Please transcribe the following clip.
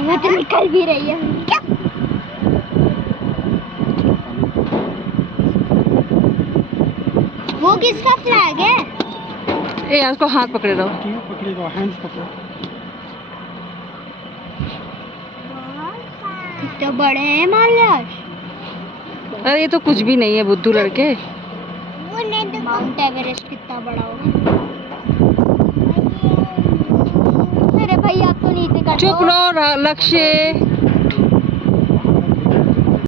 वो तो निकल भी रही है। वो किसका फ्लैग है? ए उसको हाथ पकड़े रहो। पकड़े रहो, हैंड्स पकड़ो। कितने बड़े हैं माल्याश। अरे ये तो कुछ भी नहीं है बुद्धू लड़के। माउंट एवरेस्ट कितना बड़ा होगा। अरे भैया आप तो नीचे कर दो। चुप रहो लक्ष्य।